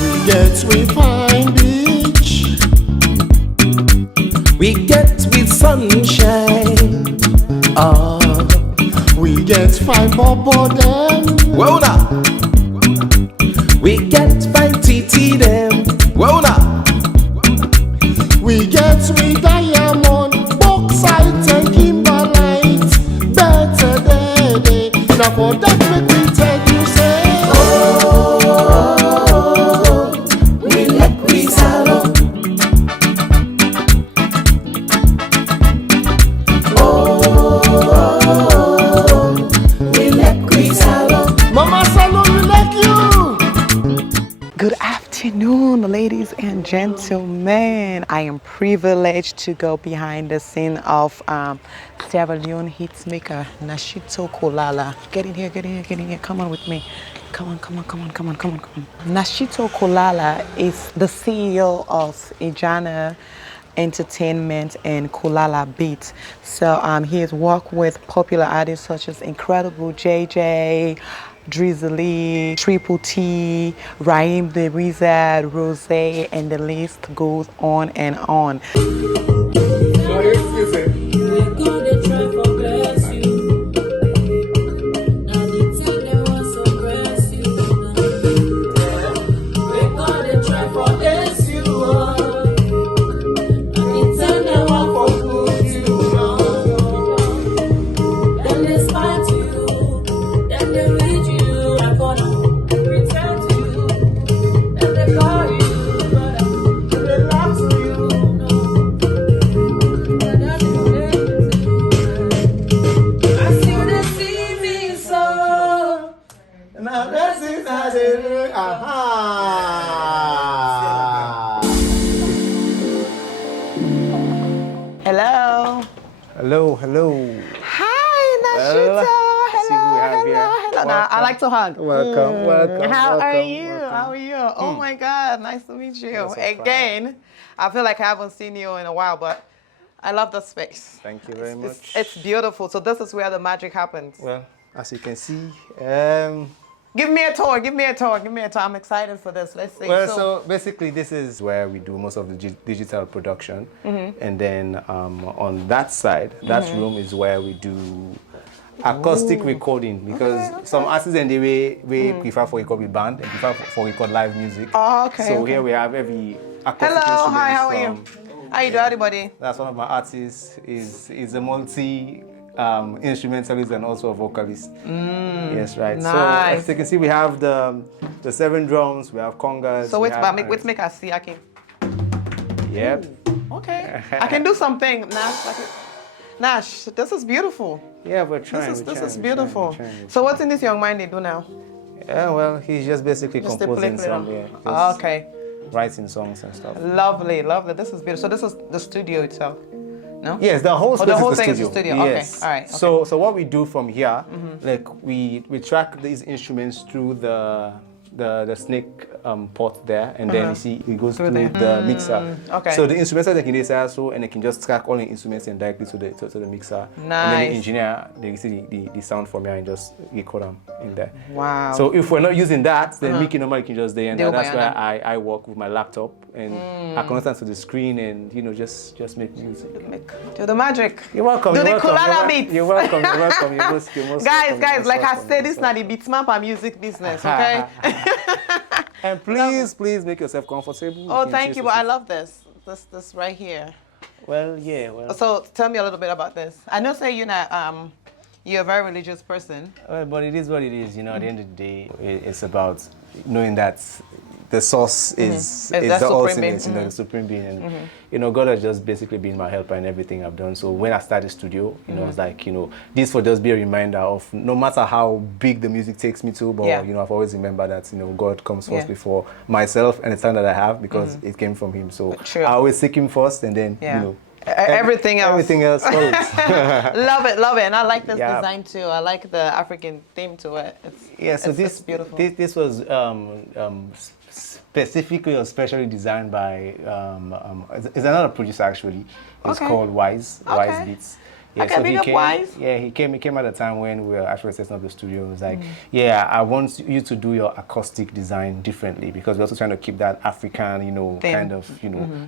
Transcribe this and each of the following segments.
We get we fine beach. We get with sunshine. We get fine bobo them. Well now. We get fine TT them. Well now. We get with diamond, bauxite and kimberlite. Better day. Now for that make we tell you say, we like we salon. We like we salon. Mama salon, we like you. Good afternoon, ladies and gentlemen. I am privileged to go behind the scene of Sierra Leone hitmaker Nashito Kulala. Get in here. Come on with me. Come on. Nashito Kulala is the CEO of Ijana Entertainment and Kulala Beats. So he has worked with popular artists such as Incredible JJ, Drizzly, Triple T, Raheem the Wizard, Rose, and the list goes on and on. Hello. Hi, Nashito. Hello. Now, I like to hug. Welcome. How are you? Oh my God, nice to meet you again. I feel like I haven't seen you in a while, but I love the space. Thank you very much. It's beautiful. So this is where the magic happens. Well, as you can see, Give me a tour. I'm excited for this. Let's see. Well, so basically this is where we do most of the digital production. And then on that side, that room is where we do acoustic recording, because some artists and they prefer for record with band and prefer for record live music. Oh, okay. So here we have every acoustic Hello, instrument. hi, how are you? How you doing, everybody? That's one of my artists. Is a multi instrumentalist and also a vocalist. Yes, right. Nice. So as you can see, we have the 7 drums, we have congas. So wait, make us see. I can. Yep. Okay. I can do something, Nash. This is beautiful. Yeah, we're trying. This is beautiful. So what's in this young man they do now? Yeah, well, he's just basically composing some. Yeah, okay. Writing songs and stuff. Lovely. This is beautiful. So this is the studio itself. No? Yes, the whole space is the thing studio. Is the studio. Yes. Okay. All right. Okay. So what we do from here, like we track these instruments through the snake port there, and then you see it goes through the mixer. Okay. So the instruments they can also, and they can just track all the instruments and directly to the mixer. Nice. And then the engineer they see the sound from here and just record them in there. Wow. So if we're not using that, then Mickey normally can just there, and that's why I work with my laptop and I can listen to the screen and just make music. Do the magic. You're welcome. Do the Kulala beats. You're welcome. You're most guys, like I said, this is not the beatsman for music business, okay? And please make yourself comfortable. Oh, thank you. But I love this right here. Well, yeah. Well. So tell me a little bit about this. I know, say you're a very religious person. Well, but it is what it is. At the end of the day, it's about knowing that the source is the ultimate, the supreme being. And, God has just basically been my helper in everything I've done. So when I started the studio, it's like, this will just be a reminder of no matter how big the music takes me to, but, I've always remembered that, God comes first before myself and the time that I have, because it came from Him. So I always seek Him first, and then, everything else follows. Love it. And I like this design too. I like the African theme to it. It's beautiful. This was specifically or specially designed by it's another producer actually. It's called Wise Beats. Yeah, Okay, so big he up came. Wise. Yeah, he came at a time when we were actually setting up the studio. It was like, yeah, I want you to do your acoustic design differently because we're also trying to keep that African, kind of,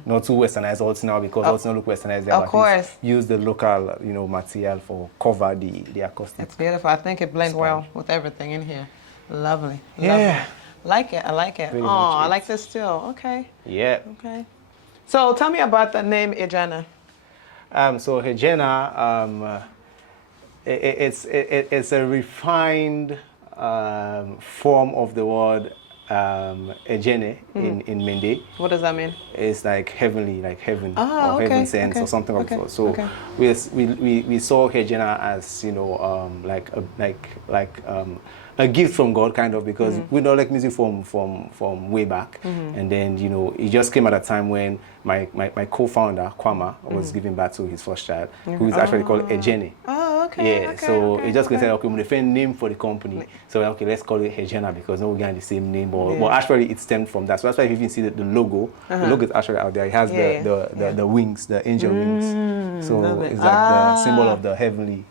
not too westernized also now because also not look westernized there. Of but course. use the local, material for cover the acoustic. It's beautiful. I think it blends well with everything in here. Lovely. Yeah. Like it. I like it. Pretty Oh, much I it. like this too. Okay. Yeah. Okay. So tell me about the name Ejana. So Hejena, it's a refined form of the word Ejene in Mende. What does that mean? It's like heavenly, like heaven Ah, or okay, heaven sense okay, or something like okay, that. So okay. we saw Hejena as a gift from God, kind of, because we don't like music from way back, and then it just came at a time when my co-founder Kwama was giving birth to his first child, who is actually called Ejene. Oh, okay. Yeah, okay, so okay, it just okay. said, okay, we define name for the company. So okay, let's call it Hejena because no, we got the same name. But Yeah. actually, it stemmed from that. So that's why if you even see the logo, the logo is actually out there. It has the wings, the angel wings. So it's like the symbol of the heavenly.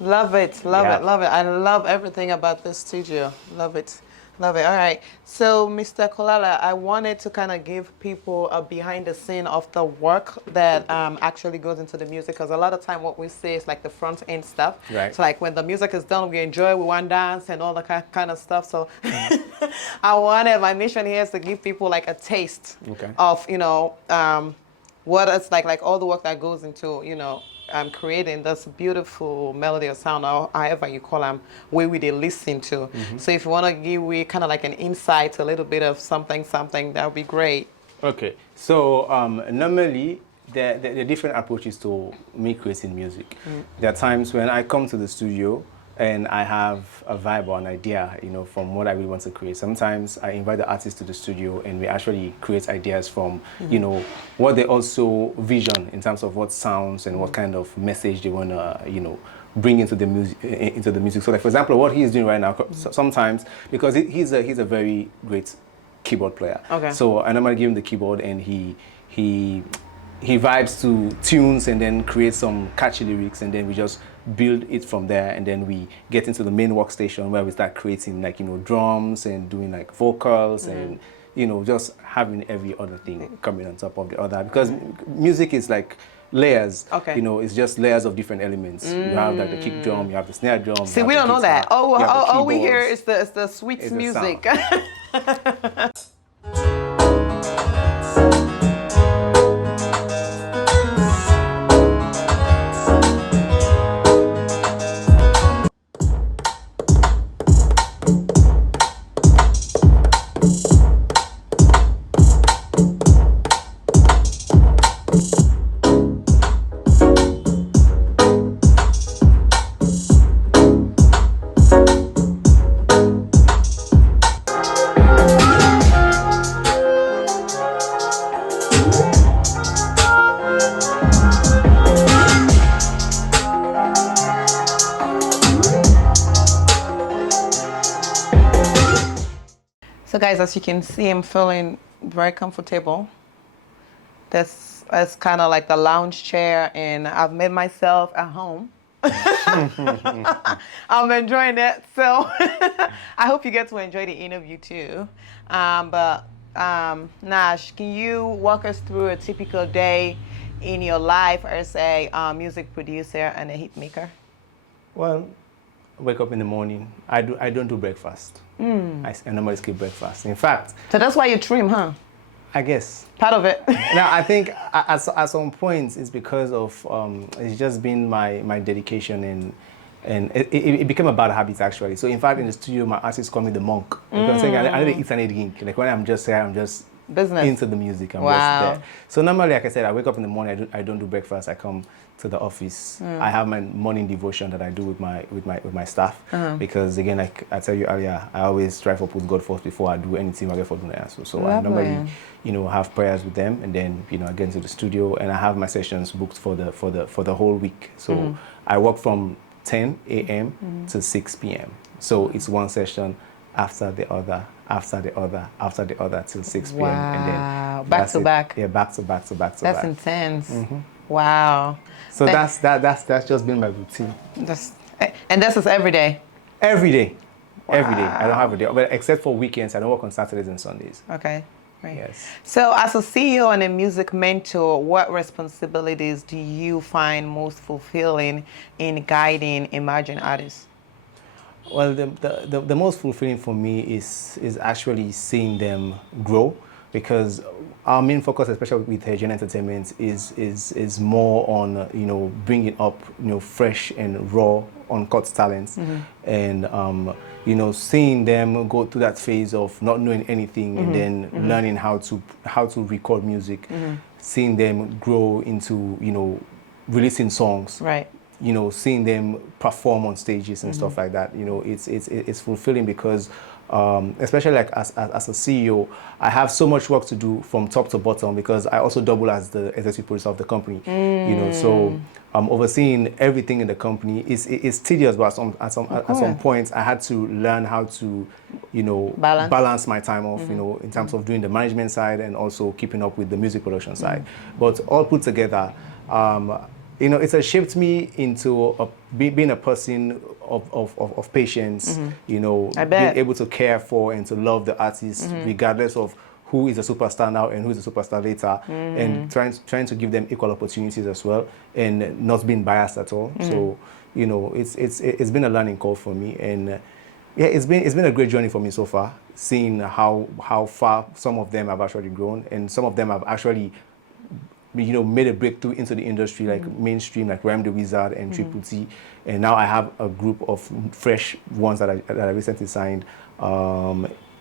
Love it, love it, love it. I love everything about this studio. Love it, love it. All right. So, Mr. Kulala, I wanted to kind of give people a behind the scene of the work that actually goes into the music, because a lot of time what we say is like the front end stuff. Right. So like when the music is done, we enjoy, we want dance and all the kind of stuff. So my mission here is to give people like a taste of, what it's like all the work that goes into, creating this beautiful melody or sound, or however you call them, where we they listen to. So if you want to give me kind of like an insight, a little bit of something, that would be great. Okay, so normally there are different approaches to me creating music. There are times when I come to the studio and I have a vibe or an idea, from what I really want to create. Sometimes I invite the artist to the studio and we actually create ideas from, what they also vision in terms of what sounds and what kind of message they want to, bring into the music. So like, for example, what he's doing right now, sometimes, because he's a very great keyboard player. Okay. So I normally give him the keyboard and he vibes to tunes and then creates some catchy lyrics, and then we just build it from there, and then we get into the main workstation where we start creating like drums and doing like vocals and just having every other thing coming on top of the other, because music is like layers. Okay. It's just layers of different elements. You have like the kick drum, you have the snare drum. See, we don't know that. All we hear is the sweet It's the music. So guys, as you can see, I'm feeling very comfortable. That's kind of like the lounge chair, and I've made myself at home. I'm enjoying it. So I hope you get to enjoy the interview too. Nash, can you walk us through a typical day in your life as a music producer and a hit maker? Well, I wake up in the morning. I don't do breakfast. I normally skip breakfast. In fact, So that's why you trim, huh? I guess. Part of it. Now, I think at some points it's because of it's just been my dedication, and it became a bad habit actually. So in fact, in the studio, my artists call me the monk. Because I'm saying I don't eat and drink. Like when I'm just there, I'm just Business. into the music. I'm Wow. just there. So normally, like I said, I wake up in the morning. I don't do breakfast. I come to the office. I have my morning devotion that I do with my staff, because again, like I tell you earlier, I always try to put God first before I do anything I get for doing. So I normally have prayers with them, and then I get into the studio and I have my sessions booked for the whole week. So I work from 10 a.m. to 6 p.m. So it's one session after the other, after the other, after the other till 6 p.m. Wow. And then Back to back. Yeah, back to back. That's intense. Wow. So that's just been my routine. And this is every day? Every day. Wow. Every day. I don't have a day, but except for weekends. I don't work on Saturdays and Sundays. Okay. Right. Yes. So as a CEO and a music mentor, what responsibilities do you find most fulfilling in guiding emerging artists? Well, the most fulfilling for me is actually seeing them grow, because our main focus, especially with Haja Entertainment, is more on bringing up fresh and raw uncut talents, and seeing them go through that phase of not knowing anything and then learning how to record music, seeing them grow into releasing songs, Right. Seeing them perform on stages and stuff like that, it's fulfilling, because especially like as a CEO, I have so much work to do from top to bottom, because I also double as the executive producer of the company. So overseeing everything in the company is tedious, but at some points I had to learn how to balance my time off, in terms of doing the management side and also keeping up with the music production side. But all put together, it has shaped me into being a person of patience, being able to care for and to love the artist, regardless of who is a superstar now and who is a superstar later, and trying to give them equal opportunities as well, and not being biased at all. So, it's been a learning curve for me, and yeah, it's been a great journey for me so far, seeing how far some of them have actually grown, and some of them have actually made a breakthrough into the industry, like mainstream, like Ram the Wizard and Triple T, and now I have a group of fresh ones that I recently signed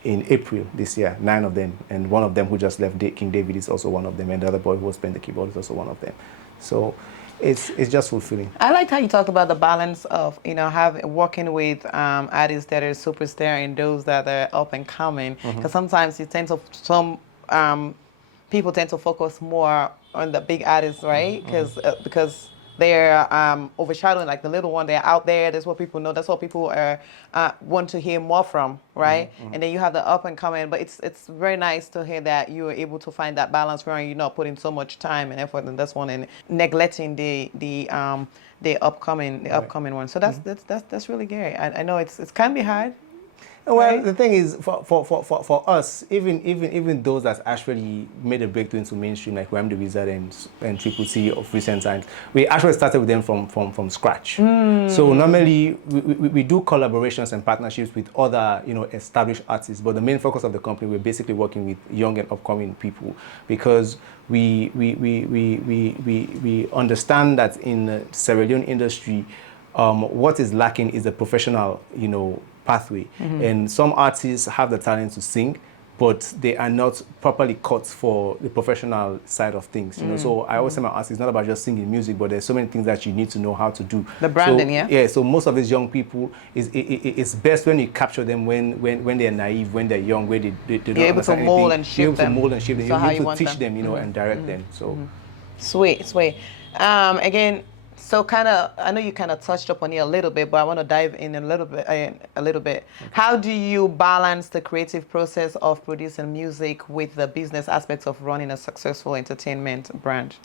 in April this year, 9 of them, and one of them who just left, King David, is also one of them, and the other boy who was playing the keyboard is also one of them. So it's just fulfilling. I liked how you talked about the balance of working with artists that are superstar and those that are up and coming, because sometimes people tend to focus more on the big artists, right? Because they're overshadowing like the little one. They're out there. That's what people know. That's what people are want to hear more from, right? And then you have the up and coming. But it's very nice to hear that you are able to find that balance where you're not putting so much time and effort in this one and neglecting the upcoming one. So that's really great. I know it can be hard. Well, right? The thing is, for us, even those that actually made a breakthrough into mainstream, like Ram the Wizard and Triple T of recent times, we actually started with them from scratch. So normally we do collaborations and partnerships with other established artists, but the main focus of the company, we're basically working with young and upcoming people, because we understand that in the Sierra Leone industry, what is lacking is a professional pathway, and some artists have the talent to sing, but they are not properly cut for the professional side of things. So I always say my artists, it's not about just singing music, but there's so many things that you need to know how to do. The branding, yeah. So most of these young people, it's best when you capture them when they're naive, when they're young, where they don't You're able to mold anything. and shape them. You're able to mold and shape them. So You're able to teach them, and direct them. So sweet. Again. So I know you kind of touched upon it a little bit, but I want to dive in a little bit. Okay. How do you balance the creative process of producing music with the business aspects of running a successful entertainment brand?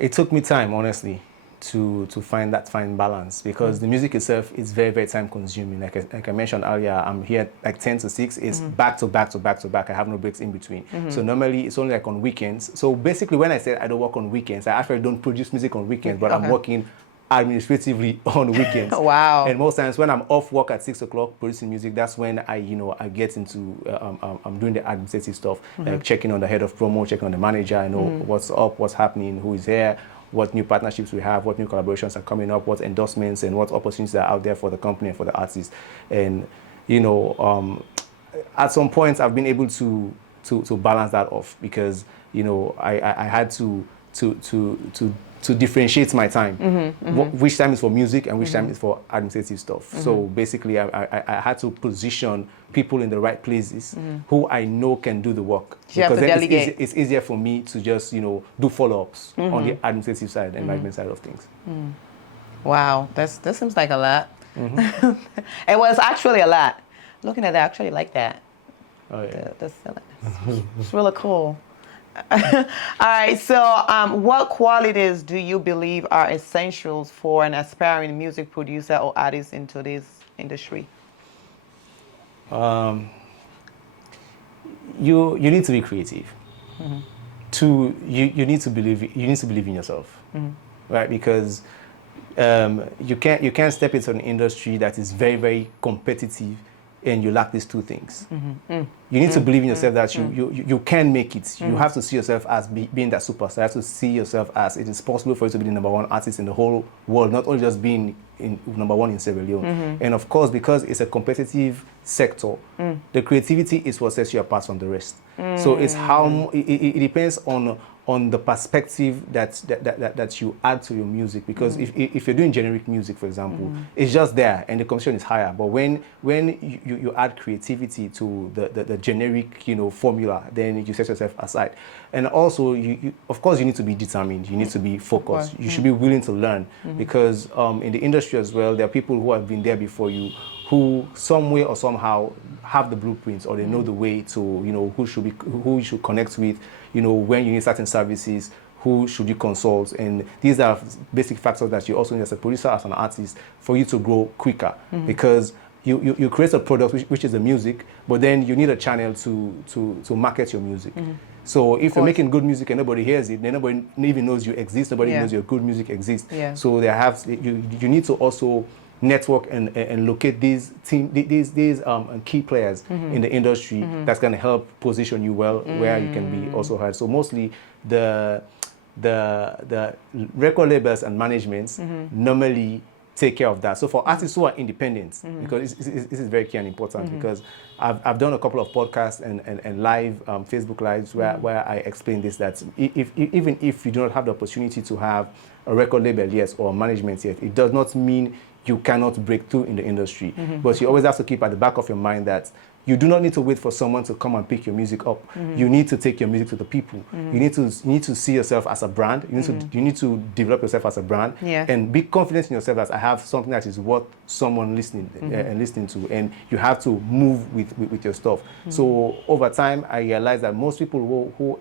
It took me time, honestly, to find that fine balance, because the music itself is very, very time consuming. Like I mentioned earlier, I'm here like 10 to 6. It's back to back to back to back. I have no breaks in between. So normally it's only like on weekends. So basically when I said I don't work on weekends, I actually don't produce music on weekends, but I'm working administratively on weekends. Wow. And most times when I'm off work at 6 o'clock producing music, that's when I get into I'm doing the administrative stuff, like checking on the head of promo, checking on the manager, I know what's up, what's happening, who is here, what new partnerships we have, what new collaborations are coming up, what endorsements and what opportunities are out there for the company and for the artists. And at some point I've been able to balance that off, because I had to differentiate my time, which time is for music and which time is for administrative stuff. So basically I had to position people in the right places who I know can do the work. You have to delegate. It's easier for me to just do follow-ups on the administrative side and management side of things. Wow, that seems like a lot. It was actually a lot. Looking at that, I actually like that. Oh yeah. It's really cool. All right. So, what qualities do you believe are essentials for an aspiring music producer or artist in today's industry? You need to be creative. You need to believe in yourself, right? Because you can't step into an industry that is very, very competitive and you lack these two things. You need to believe in yourself that you can make it. You have to see yourself as being that superstar. You have to see yourself as it is possible for you to be the #1 artist in the whole world, not only just being #1 in Sierra Leone. And of course, because it's a competitive sector, the creativity is what sets you apart from the rest. So it's how it depends on the perspective that you add to your music. Because if you're doing generic music, for example, it's just there and the competition is higher. But when you add creativity to the generic formula, then you set yourself aside. And also, you of course, you need to be determined. You need to be focused. You should be willing to learn, because in the industry as well, there are people who have been there before you, who some way or somehow have the blueprints, or they know the way to who you should connect with, when you need certain services, who should you consult. And these are basic factors that you also need as a producer, as an artist, for you to grow quicker. Because you create a product which is the music, but then you need a channel to market your music. So if you're making good music and nobody hears it, then nobody even knows you exist. Nobody knows your good music exists. So you need to also network and locate these key players in the industry that's going to help position you well where you can be also heard. So mostly the record labels and managements normally take care of that. So for artists who are independent, because this is very key and important, because I've done a couple of podcasts and live Facebook lives where I explain this, that even if you do not have the opportunity to have a record label yet or management yet, it does not mean you cannot break through in the industry. But you always have to keep at the back of your mind that you do not need to wait for someone to come and pick your music up. You need to take your music to the people. You need to see yourself as a brand. You need to develop yourself as a brand, and be confident in yourself that I have something that is worth someone listening and listening to. And you have to move with your stuff. So over time, I realized that most people who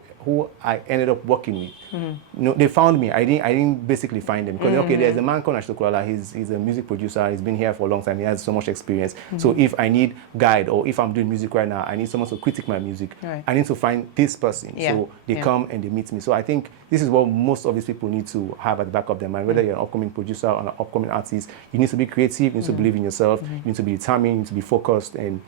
I ended up working with, they found me. I didn't basically find them, because okay, there's a man called Nashito Kulala. He's a music producer. He's been here for a long time. He has so much experience. So if I need guide, or if I'm doing music right now, I need someone to critique my music. I need to find this person. So they come and they meet me. So I think this is what most of these people need to have at the back of their mind. Whether you're an upcoming producer or an upcoming artist, you need to be creative. You need to believe in yourself. You need to be determined. You need to be focused, and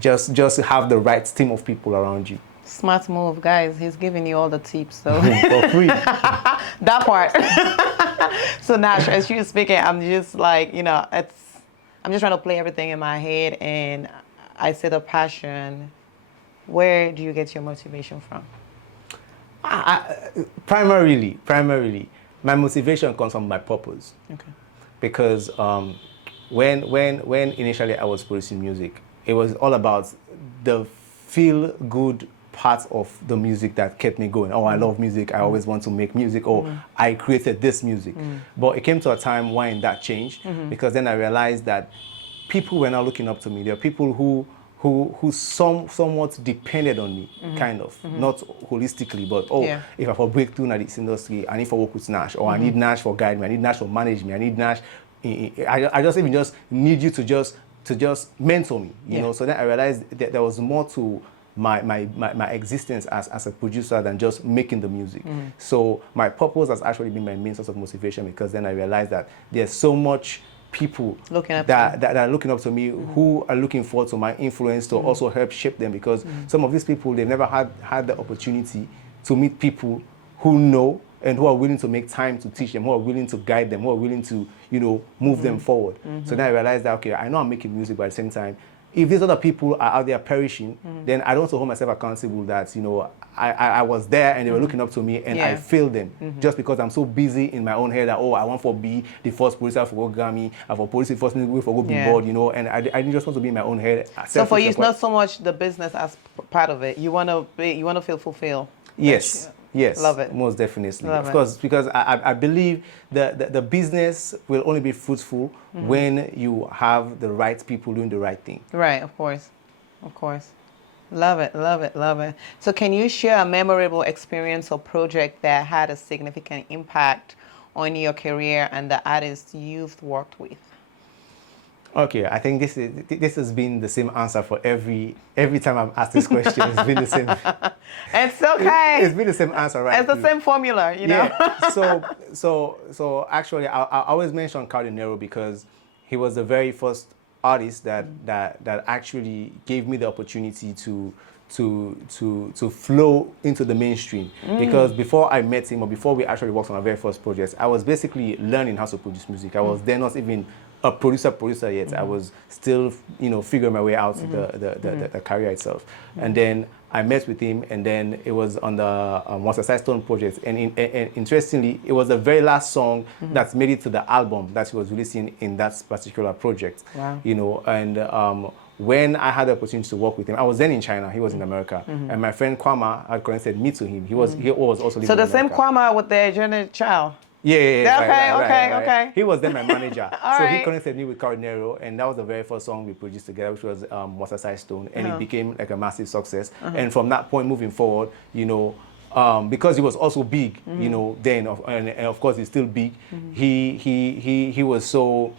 just have the right team of people around you. Smart move, guys. He's giving you all the tips, so for free. That part. So Nash, as you're speaking, I'm just like, I'm just trying to play everything in my head, and I see the passion. Where do you get your motivation from? Primarily, my motivation comes from my purpose. Okay. Because when initially I was producing music, it was all about the feel good part of the music that kept me going. Oh, I love music. I always want to make music. Or I created this music. But it came to a time when that changed, because then I realized that people were now looking up to me. There are people who somewhat depended on me, kind of, not holistically, but if I for breakthrough in this industry, I need for work with Nash, or I need Nash for guide me, I need Nash for manage me, I need Nash. I just need you to just mentor me, you know. So then I realized that there was more to my existence as a producer than just making the music. So my purpose has actually been my main source of motivation, because then I realized that there's so much people that are looking up to me, who are looking forward to my influence to also help shape them, because some of these people, they've never had the opportunity to meet people who know and who are willing to make time to teach them, who are willing to guide them, who are willing to, move them forward. So then I realized that, okay, I know I'm making music, but at the same time, if these other people are out there perishing, then I don't want to hold myself accountable that, I was there and they were looking up to me and I failed them just because I'm so busy in my own head that, I want to be the first producer for go Grammy, I for police the first music for go Billboard, and I didn't just want to be in my own head. So for you, it's not so much the business as part of it. You want to feel fulfilled. Yes. Yes, love it. Most definitely. Of course, because I believe that the business will only be fruitful when you have the right people doing the right thing. Right, of course. Love it, love it, love it. So can you share a memorable experience or project that had a significant impact on your career and the artists you've worked with? Okay, I think this has been the same answer for every time I've asked this question. It's been the same. It's okay. It's been the same answer, right? It's the same formula, you know. Yeah. So actually, I always mention Cardinero because he was the very first artist that actually gave me the opportunity to flow into the mainstream. Because before I met him, or before we actually worked on our very first project, I was basically learning how to produce music. I was then not even a producer yet. I was still, figuring my way out the career itself. And then I met with him, and then it was on the Once a Side Stone project. And interestingly, it was the very last song that made it to the album that he was releasing in that particular project. Wow. And when I had the opportunity to work with him, I was then in China. He was in America, and my friend Kwama had connected me to him. He was also living So the in America. same Kwama with the Jenna Child. Yeah. Okay. He was then my manager. All so right. He connected me with Cardinero, and that was the very first song we produced together, which was What's a Side Stone, and it became like a massive success. And from that point moving forward, because he was also big, then, and of course he's still big, he was so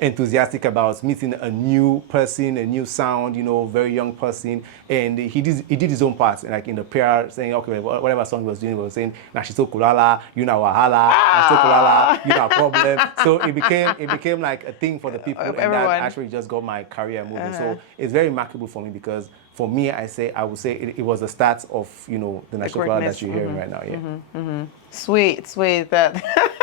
enthusiastic about meeting a new person, a new sound, very young person, and he did his own part, like in the prayer, saying, okay, whatever song he was doing, he was saying, Nashito Kulala, you know wahala, Nashito Kulala, you know problem. So it became like a thing for the people, and that actually just got my career moving. So it's very remarkable for me because for me, I would say it was the start of the Nashito Kulala that you're hearing right now. Yeah. Sweet. That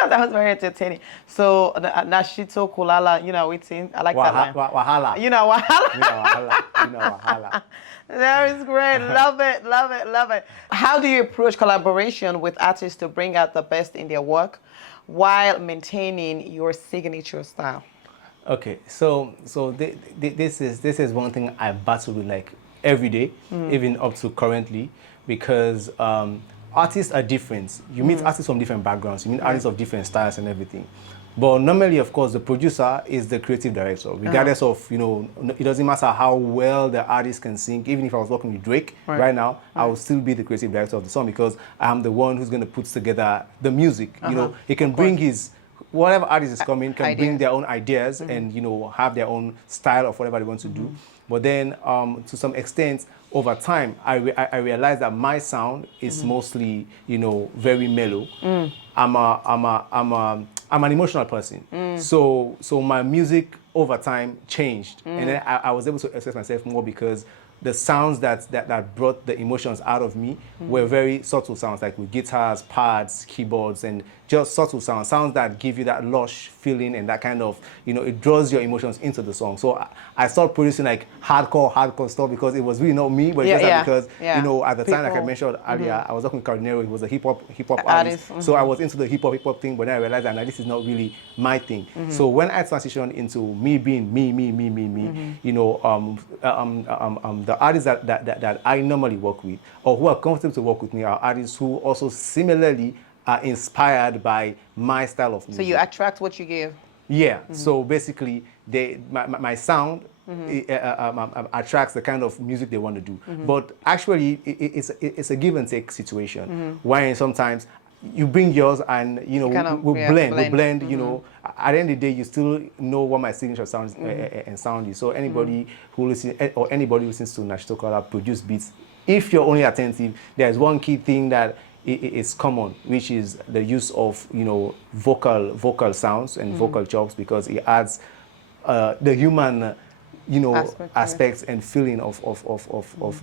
that was very entertaining. So the Nashito Kulala, I like that line. Wahala. Wahala. Wahala. That is great. Love it. How do you approach collaboration with artists to bring out the best in their work while maintaining your signature style? Okay, so this is one thing I battle with like every day, even up to currently, because artists are different. You meet artists from different backgrounds. You meet artists of different styles and everything. But normally, of course, the producer is the creative director, regardless of, it doesn't matter how well the artist can sing. Even if I was working with Drake right now, I will still be the creative director of the song because I'm the one who's going to put together the music. He can bring his, whatever artist is coming, can bring their own ideas and, have their own style of whatever they want to do. But then, to some extent, over time, I realized that my sound is mostly, very mellow. I'm an emotional person. So my music over time changed. And then I was able to express myself more because the sounds that brought the emotions out of me were very subtle sounds, like with guitars, pads, keyboards, and just subtle sounds that give you that lush feeling and that kind of, it draws your emotions into the song. So I started producing like hardcore stuff because it was really not me, but just because, at the time, like I mentioned earlier, I was working with Cardinero, he was a hip hop artist. So I was into the hip hop thing, but then I realized that this is not really my thing. So when I transitioned into me being me, the artists that I normally work with or who are comfortable to work with me are artists who also similarly are inspired by my style of music. So you attract what you give. Yeah. So basically, my sound attracts the kind of music they want to do. But actually, it's a give and take situation. Where sometimes you bring yours and we blend. At the end of the day, you still know what my signature sound and sound is. So anybody who listens to Nashito Kulala produce beats, if you're only attentive, there's one key thing that is common, which is the use of vocal sounds and vocal chops, because it adds the human aspects and feeling of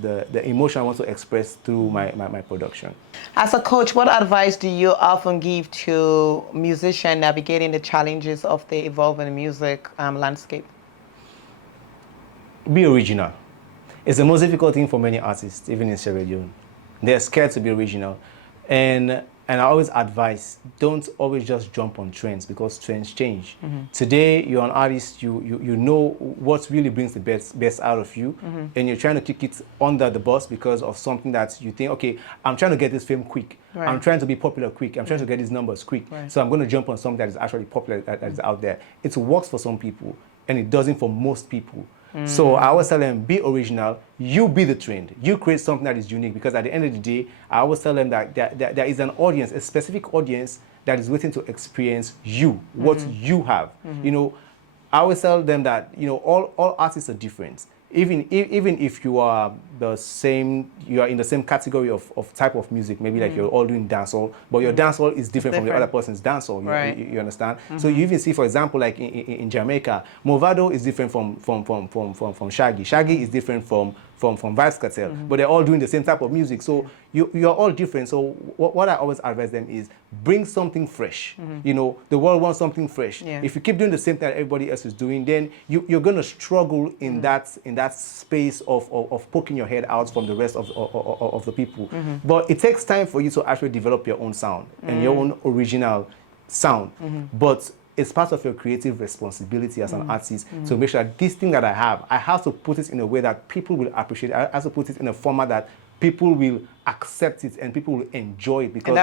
the emotion I want to express through my production. As a coach, what advice do you often give to musicians navigating the challenges of the evolving music landscape? Be original. It's the most difficult thing for many artists, even in Sierra Leone. They're scared to be original. And I always advise, don't always just jump on trends because trends change. Today, you're an artist, you know what really brings the best out of you, and you're trying to kick it under the bus because of something that you think, okay, I'm trying to get this fame quick. Right. I'm trying to be popular quick. I'm trying to get these numbers quick. Right. So I'm going to jump on something that is actually popular, that is out there. It works for some people, and it doesn't for most people. So I always tell them, be original, you be the trend, you create something that is unique, because at the end of the day, I always tell them that there is an audience, a specific audience that is waiting to experience you, what you have. You know, I always tell them that, you know, all artists are different. Even if you are you are in the same category of type of music, maybe like you're all doing dancehall, but your dancehall is different from the other person's dancehall. Right. You understand? So you even see, for example, like in Jamaica, Movado is different from Shaggy. Shaggy is different from Vibes Cartel, but they're all doing the same type of music. So you're all different. So what I always advise them is bring something fresh. You know, the world wants something fresh. Yeah. If you keep doing the same thing that everybody else is doing, then you're going to struggle in that space of poking your head out from the rest of the people. But it takes time for you to actually develop your own sound and your own original sound. But it's part of your creative responsibility as an artist to make sure that this thing that I have to put it in a way that people will appreciate it. I have to put it in a format that people will accept it and people will enjoy it. Because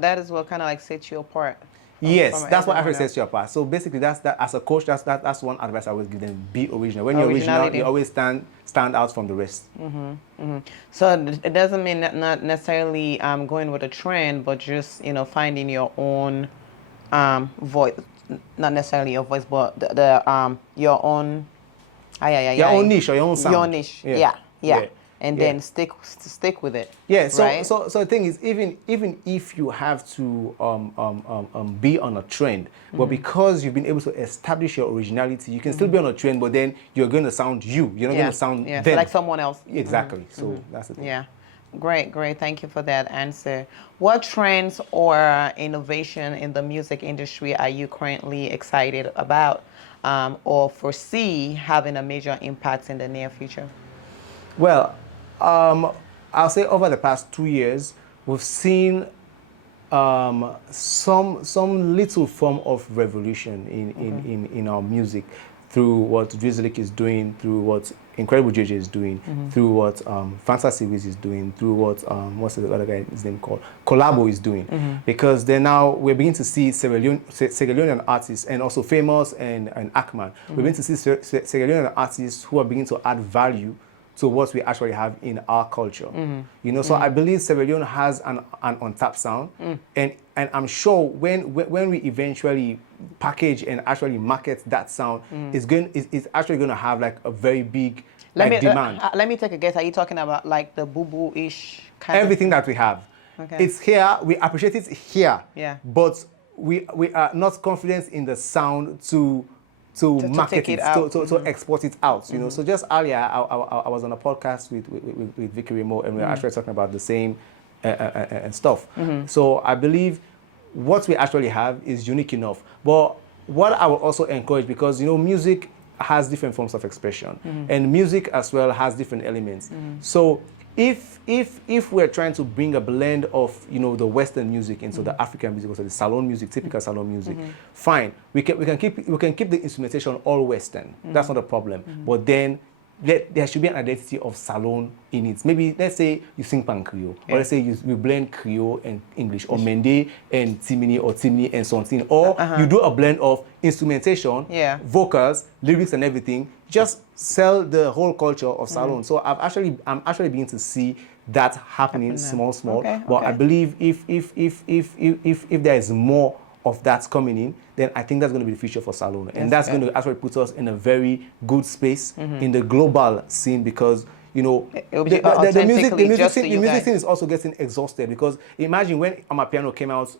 that is what kind of like sets you apart. Yes, that's what actually sets you apart. So basically, that's as a coach, that's one advice I always give them: be original. When you're original, you always stand out from the rest. So it doesn't mean not necessarily going with a trend, but just, you know, finding your own voice. Not necessarily your voice, but your own. Your own niche or your own sound. Your niche. Yeah. And then stick with it. Yeah. So right? so the thing is, even if you have to be on a trend, but because you've been able to establish your originality, you can still be on a trend, but then you're going to sound you. You're not going to sound them. So like someone else. Exactly. So that's the thing. Yeah. Great. Thank you for that answer. What trends or innovation in the music industry are you currently excited about or foresee having a major impact in the near future? Well, I'll say over the past 2 years, we've seen some little form of revolution in our music through what Drizzlick is doing, through what Incredible JJ is doing, through what Fantasy Wiz is doing, through what what's the other guy's name called? Collabo is doing. Because then now we're beginning to see Sierra Leonean artists, and also Famous and Ackman. We're beginning to see Sierra Leonean artists who are beginning to add value to what we actually have in our culture. You know, so I believe Sierra Leone has an untapped sound, and I'm sure when we eventually package and actually market that sound, it's actually going to have like a very big demand. Let me take a guess. Are you talking about like the boo-boo-ish kind Everything that we have, it's here. We appreciate it here. Yeah. But we are not confident in the sound to market it, to export it out, you know. So just earlier, I was on a podcast with Vicky Remo, and we were actually talking about the same and stuff. So I believe what we actually have is unique enough. But what I will also encourage, because, you know, music has different forms of expression, and music as well has different elements. So if we're trying to bring a blend of, you know, the Western music into the African music, also the salon music, typical salon music, fine. We can keep the instrumentation all Western. That's not a problem. But then there should be an identity of salon in it. Maybe let's say you sing pan Creole, or let's say you blend Creole and English, or Mende and Timini, or Timini and something, or you do a blend of instrumentation, vocals, lyrics, and everything. Just sell the whole culture of salon. So I'm actually beginning to see that happening small. But I believe if there is more of that coming in, then I think that's going to be the future for salon, and that's going to actually put us in a very good space in the global scene, because, you know, the music scene is also getting exhausted. Because imagine when Amapiano came out,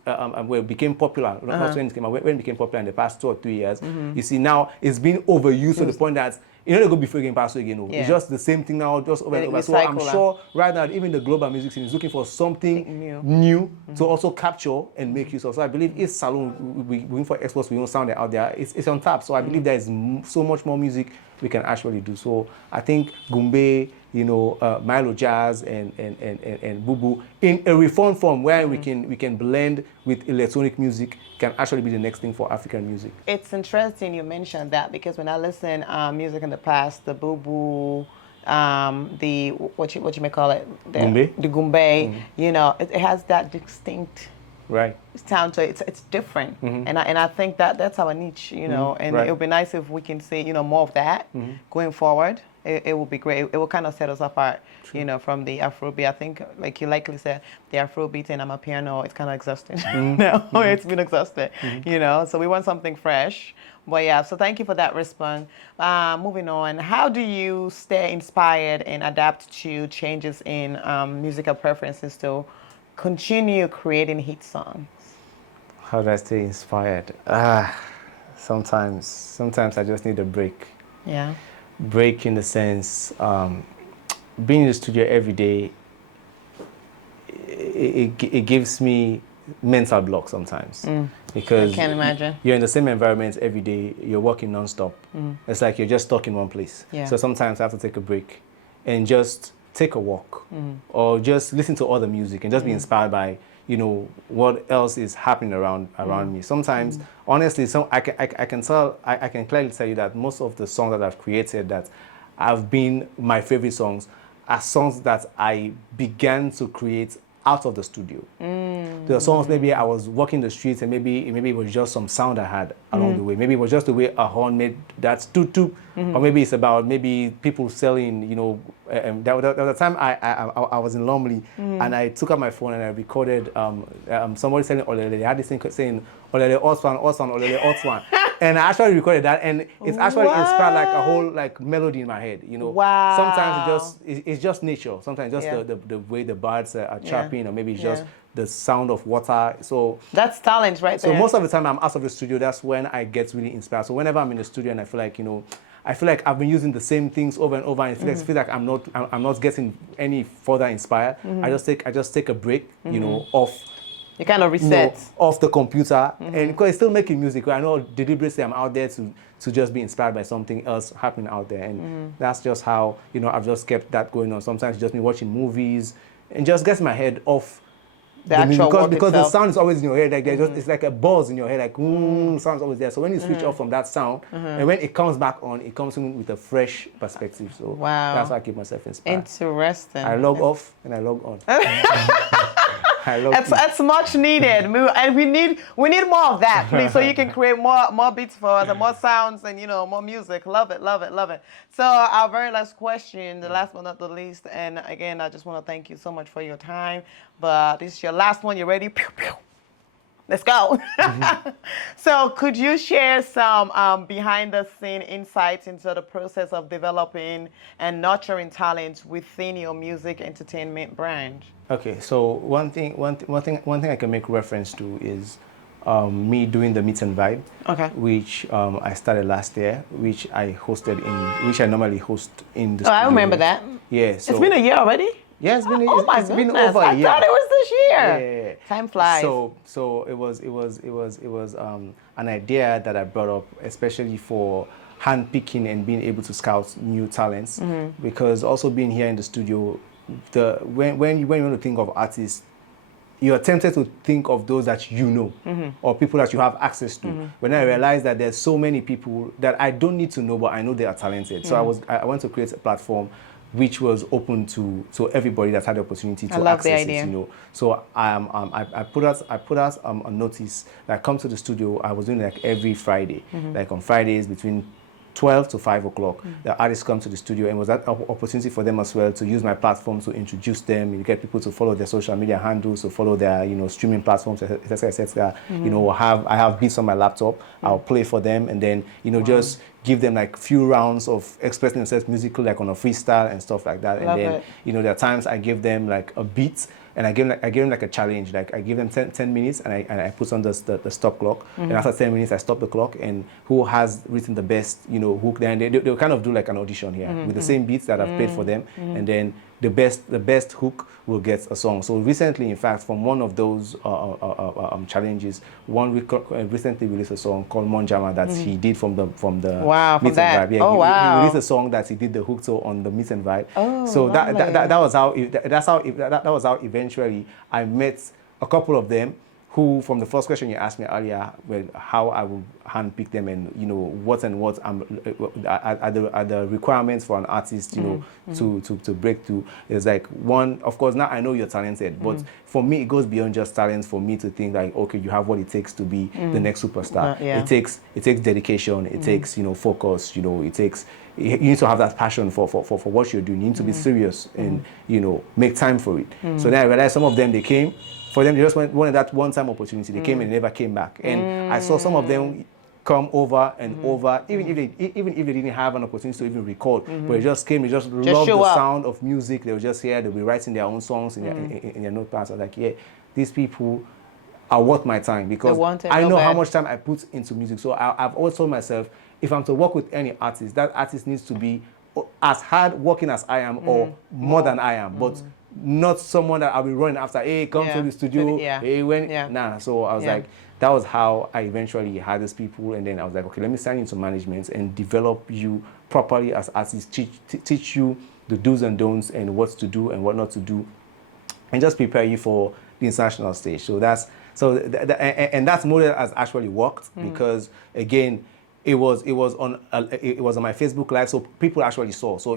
when it became popular, not when it came out, when it became popular in the past 2 or 3 years, you see now it's been overused to the point that you know, they go before again, pass again. It's just the same thing now, just over and over. So I'm sure right now, even the global music scene is looking for something new to also capture and make use of. So I believe if salon, we going for exports, we don't sound it out there, it's on tap. So I believe there is so much more music we can actually do. So I think Gumbe, you know, Milo Jazz and Bubu in a reformed form where we can blend with electronic music can actually be the next thing for African music. It's interesting you mentioned that, because when I listen music in the past, the Bubu, what you may call it, the Gumbe, you know, it has that distinct Right. sound to it. It's different, and I think that's our niche, you know. And Right. it would be nice if we can see, you know, more of that going forward. It will be great. It will kind of set us apart, you know, from the Afrobeat. I think, like you likely said, the Afrobeat and Amapiano, it's kind of exhausted. No, it's been exhausted, you know. So we want something fresh. But yeah, so thank you for that response. Moving on, how do you stay inspired and adapt to changes in musical preferences to continue creating hit songs? How do I stay inspired? Sometimes I just need a break. Yeah. Break in the sense, being in the studio every day, it gives me mental block sometimes. Because I can't imagine. you're in the same environment every day, you're working non-stop. It's like you're just stuck in one place. Yeah. So sometimes I have to take a break and just take a walk or just listen to other music and just be inspired by, you know, what else is happening around me. Sometimes, honestly, I can clearly tell you that most of the songs that I've created that have been my favorite songs are songs that I began to create out of the studio. The songs, maybe I was walking the streets and maybe it was just some sound I had along the way. Maybe it was just the way a horn made that toot. Or maybe it's about maybe people selling, you know, there was a time I was in Lumley and I took out my phone and I recorded somebody selling olele. They had this thing saying olele oswan, olele oswan. And I actually recorded that, and it's actually inspired like a whole like melody in my head, you know. Wow. Sometimes it's just nature. Sometimes just the way the birds are chirping, or maybe it's just the sound of water. So that's talent right there. So most of the time I'm out of the studio, that's when I get really inspired. So whenever I'm in the studio and I feel like, you know, I feel like I've been using the same things over and over, and I feel like I'm not getting any further inspired. I just take a break, you know, off. You kind of reset. Off the computer, and because it's still making music. I know deliberately I'm out there to just be inspired by something else happening out there, and that's just how, you know, I've just kept that going on. Sometimes just me watching movies and just getting my head off the actual work because itself. the sound is always in your head, like just it's like a buzz in your head, like sound's always there. So when you switch off from that sound, and when it comes back on, it comes in with a fresh perspective. So wow, that's how I keep myself inspired. Interesting. I log off and I log on. That's much needed, and we need more of that, please, so you can create more beats for us and more sounds and, you know, more music. Love it. So our very last question, the last but not the least, and again, I just want to thank you so much for your time. But this is your last one. You ready? Pew, pew. Let's go. So could you share some behind-the-scene insights into the process of developing and nurturing talent within your music entertainment brand? Okay, so one thing I can make reference to is me doing the Meet and Vibe, which I started last year, which I normally host in the studio. I remember that. Yeah, so it's been a year already. Yeah, it's been over a year. I thought it was this year. Yeah. Time flies. So it was an idea that I brought up, especially for handpicking and being able to scout new talents, because also being here in the studio, when you want to think of artists, you're tempted to think of those that you know or people that you have access to. When I realized that there's so many people that I don't need to know, but I know they are talented. So I want to create a platform which was open to everybody that had the opportunity to access it. You know, so I put out a notice that come to the studio. I was doing like every Friday, like on Fridays between 12 to 5 o'clock, the artists come to the studio, and was that opportunity for them as well to use my platform to introduce them and get people to follow their social media handles, to follow their, you know, streaming platforms, etc. You know, I have beats on my laptop. I'll play for them, and then, you know, just give them like few rounds of expressing themselves musically, like on a freestyle and stuff like that. And then, you know, there are times I give them like a beat, and I give them like a challenge. Like I give them 10 minutes, and I put on the stop clock. And after 10 minutes, I stop the clock. And who has written the best, you know, hook? Then they'll kind of do like an audition here with the same beats that I've played for them, and then the best hook will get a song. So recently, in fact, from one of those challenges, one recently released a song called Monjama that he did from the Meet and Vibe. Yeah, he released a song that he did the hook to on the Meet and Vibe. So that was how eventually I met a couple of them, who, from the first question you asked me earlier, well, how I will handpick them and, you know, what are the requirements for an artist, you know, to break through. It's like, one, of course, now I know you're talented, but for me, it goes beyond just talent for me to think like, okay, you have what it takes to be the next superstar. It takes dedication, it takes, you know, focus, you know, you need to have that passion for what you're doing. You need to be serious and, you know, make time for it. So then I realized some of them, they came, for them, they just wanted that one-time opportunity. They came and never came back. And I saw some of them come over and over, even if they didn't have an opportunity to even record, but they just came, they just loved the sound of music. They were just here, they'll be writing their own songs in their notepads. I was like, yeah, these people are worth my time, because I know how much time I put into music. So I've always told myself, if I'm to work with any artist, that artist needs to be as hard working as I am or more than I am, but not someone that I'll be running after, hey, come to the studio, hey, nah. So I was like, that was how I eventually had these people, and then I was like, okay, let me sign into management and develop you properly as artists, teach you the do's and don'ts and what to do and what not to do, and just prepare you for the international stage. So that's model has actually worked, because again, it was on my Facebook Live, so people actually saw. So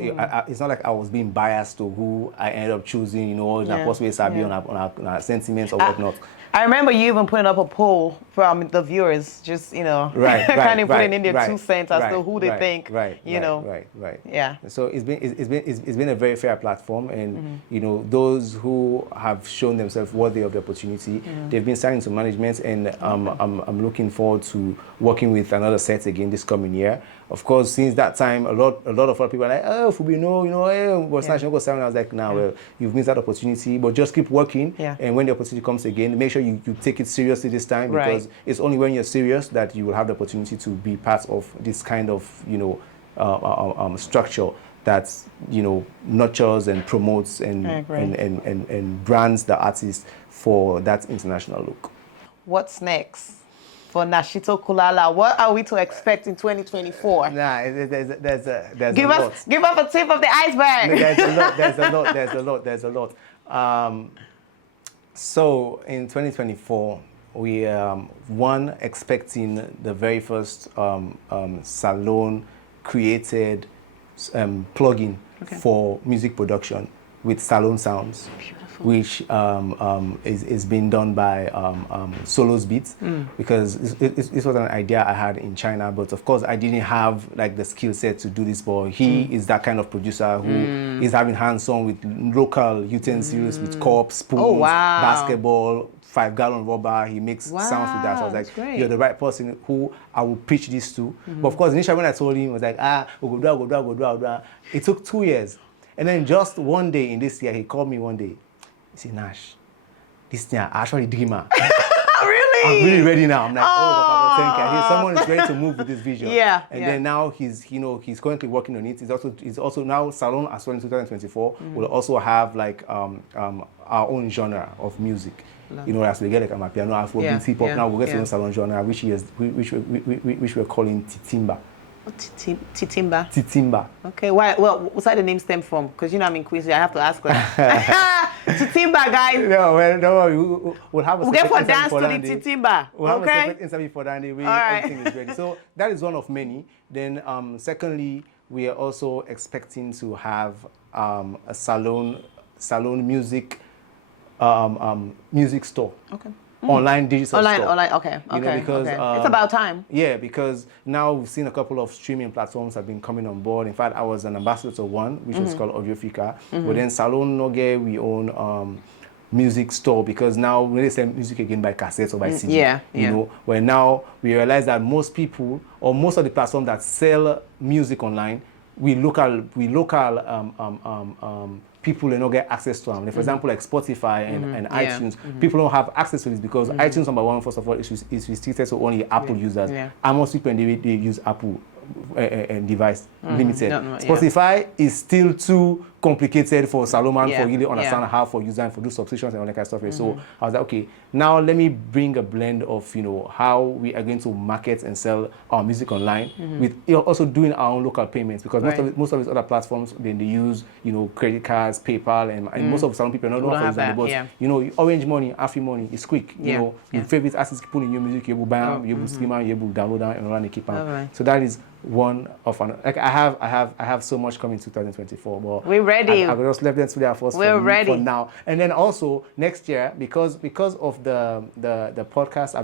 it's not like I was being biased to who I ended up choosing, you know, on our sentiments or whatnot. I remember you even putting up a poll from the viewers, just, you know, kind of putting in their 2 cents as to who they think, you know. Yeah. So it's been a very fair platform, and you know, those who have shown themselves worthy of the opportunity, they've been signed to management, and I'm looking forward to working with another set again this coming year. Of course, since that time, a lot of other people are like, oh, Fubino, you know, hey, what's national go sound? I was like, nah, well, you've missed that opportunity, but just keep working. And when the opportunity comes again, make sure you take it seriously this time, because it's only when you're serious that you will have the opportunity to be part of this kind of, you know, structure that, you know, nurtures and promotes and brands the artist for that international look. What's next for Nashito Kulala? What are we to expect in 2024? Nah, there's a lot. Give us a tip of the iceberg. There's a lot. So in 2024, we expecting the very first salon created plugin for music production with salon sounds, which is being done by Solo's Beats, because this was an idea I had in China, but of course I didn't have like the skill set to do this, but he is that kind of producer who is having hands-on with local utensils, with cups, spoons, basketball, 5-gallon rubber. He makes sounds with that. So I was like, you're the right person who I will pitch this to. But of course, initially when I told him, I was like, go do. It took 2 years. And then just one day in this year, he called me one day. He said, Nash, this thing I actually dream. Really? I'm really ready now. I'm like, oh, thank you. Someone is ready to move with this vision. Then now he's currently working on it. He's also now Salon as well in 2024 will also have like our own genre of music. You know, as we get like a piano, Afrobeat, hip hop. Now we'll get to Salon genre, which we're calling Titimba. Titimba. Titimba. Okay, why? Well, what's that the name stem from? Because you know I'm in Queens, I have to ask that. Titimba, guys. No, well, no worry. We'll have a get for dance to the Titimba. We'll have a separate interview for that. Everything is ready. So that is one of many. Then, secondly, we are also expecting to have a salon music music store. Okay. Online digital store. Online, okay. You know, because, it's about time. Yeah, because now we've seen a couple of streaming platforms have been coming on board. In fact, I was an ambassador to one, which was called Audiofika. But then Salon Noge, we own music store, because now we really sell music again by cassette or by CD. You know, where now we realize that most people, or most of the platforms that sell music online, we local people don't get access to them. For example, like Spotify and iTunes, people don't have access to this because iTunes, number one, first of all, is restricted to only Apple users. And most people, they use Apple device limited. No, Spotify is still too complicated for Salomon for really understand how for user and for do subscriptions and all that kind of stuff. So I was like, okay, now let me bring a blend of, you know, how we are going to market and sell our music online with also doing our own local payments, because most of these other platforms, then they use, you know, credit cards, PayPal, and most of some people don't know how to use them. But you know, Orange Money, Afi Money, it's quick. You know, your favorite artists put in your music, you will buy them, you will stream them, you will download them, and run and keep them. So that is one of an, like I have so much coming in 2024. But we're ready. I just left them to their first for now. And then also next year, because of the podcast, I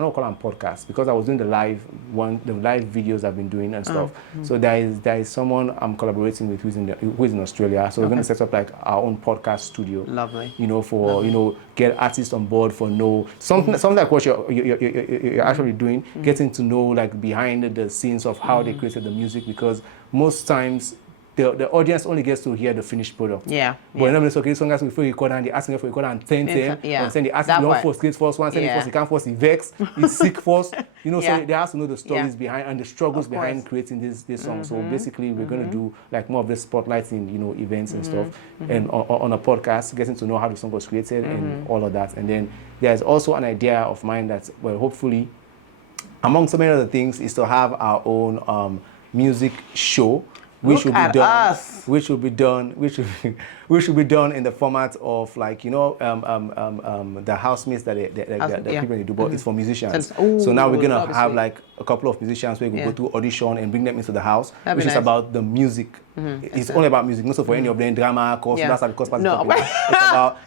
don't call them podcasts, because I was doing the live videos I've been doing and stuff. So there is someone I'm collaborating with who's in Australia. So we're going to set up like our own podcast studio. Lovely. You know, for you know, get artists on board for something like what you're actually doing, getting to know like behind the scenes of how they created the music, because most times the audience only gets to hear the finished product. But when it's okay, some guys before you record and they asking for record and 10 and send the artist don't force create first one, send it first, he can't force, he vex, he's sick first. You know, so they have to know the stories behind and the struggles behind creating this song. So basically we're gonna do like more of this spotlighting, you know, events and stuff, and on a podcast, getting to know how the song was created and all of that. And then there's also an idea of mine that, well, hopefully, among so many other things, is to have our own music show, which will be done in the format of, like, you know, the housemates that people do, but it's for musicians. So now we're gonna have like a couple of musicians where we go to audition and bring them into the house, which is about the music. It's only about music, not so for any of them drama, course, that's how the course.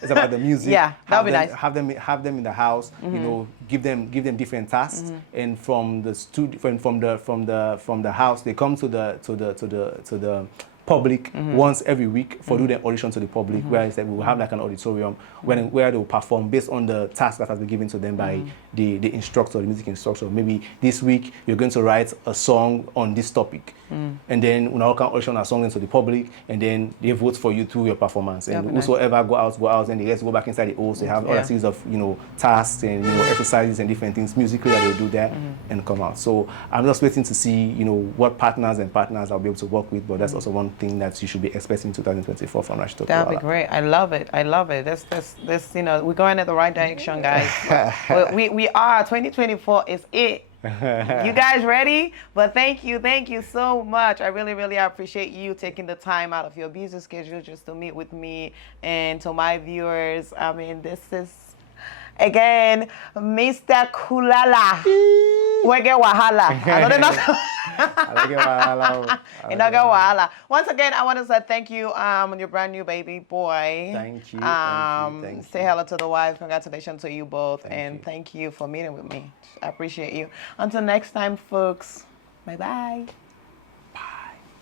It's about the music. That'd be nice. Have them in the house. You know, give them different tasks, and from the studio, from the house, they come to the public once every week for do the audition to the public, where we will have like an auditorium where they will perform based on the task that has been given to them by the instructor, the music instructor. Maybe this week you're going to write a song on this topic, and then we can audition a song into the public, and then they vote for you through your performance. And whosoever go out, and they get to go back inside the house. They have other series of, you know, tasks and, you know, exercises and different things musically that they'll do there and come out. So I'm just waiting to see, you know, what partners I'll be able to work with. But that's also one thing that you should be expecting in 2024 from Nashito Kulala. That'd be great. I love it. That's you know, we're going in the right direction, guys. we are. 2024 is it. You guys ready? But thank you so much. I really appreciate you taking the time out of your busy schedule just to meet with me. And to my viewers, I mean, this is again Mr. Kulala. Wege wahala. Once again, I want to say thank you on your brand new baby boy. Thank you. Say hello to the wife. Congratulations to you both. Thank you for meeting with me. I appreciate you. Until next time, folks. Bye-bye.